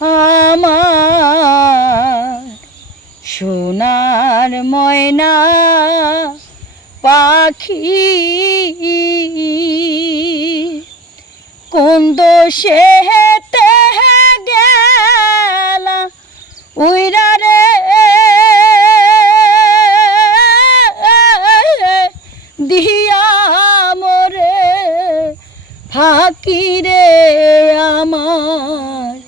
আমার সোনার ময়না পাখি কোন দোষে হেতে গেলা উইরা রে? দিয়া মরে ফাঁকি রে আমার।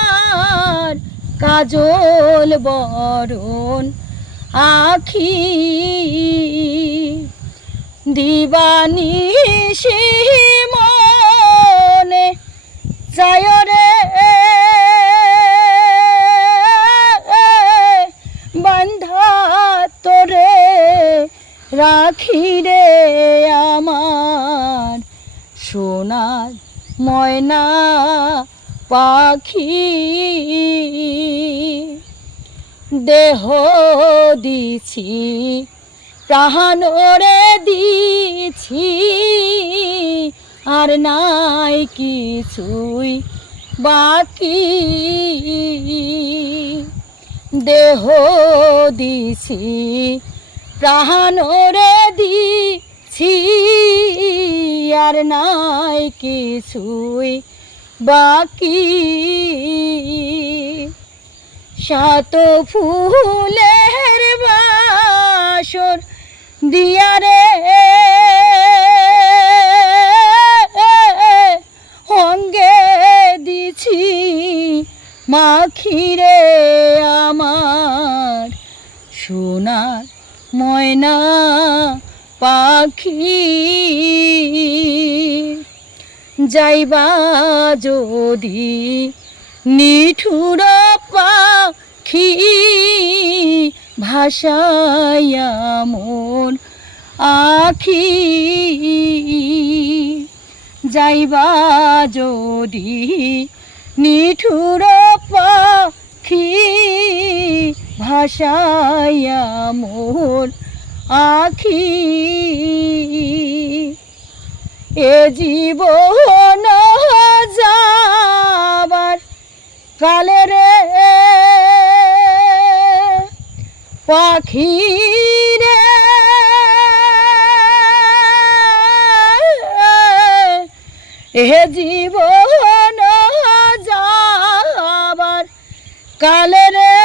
কাজল বরণ আখি। দিবানি মনে যায় রে। বান্ধা তোরে রাখি রে আমার। সোনার ময়না পাখি দেহ দিছি, প্রাণরে দিছি, আর নাই কিছুই বাকি। দেহ দিছি, প্রাণরে দিছি, আর নাই কিছুই বাকি। সাত ফুলের বাসর দিয়ারে অঙ্গে দিছি মাখিরে আমার সোনার ময়না পাখি। যাইবা যদি নিঠুর পাখি ভাষায়া মন আখি যাইবা যদি নিঠুর পাখি ভাষায়া মোর আখি এ জীবন যাবার কালে রে। পাখি রে এ জীবন যাবার কালে রে।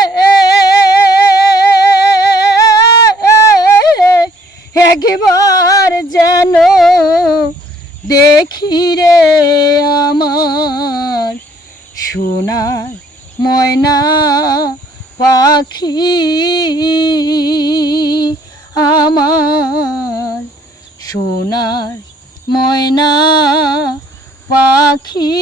একবার যেন দেখি রে আমার সোনার ময়না পাখি। আমার সোনার ময়না পাখি।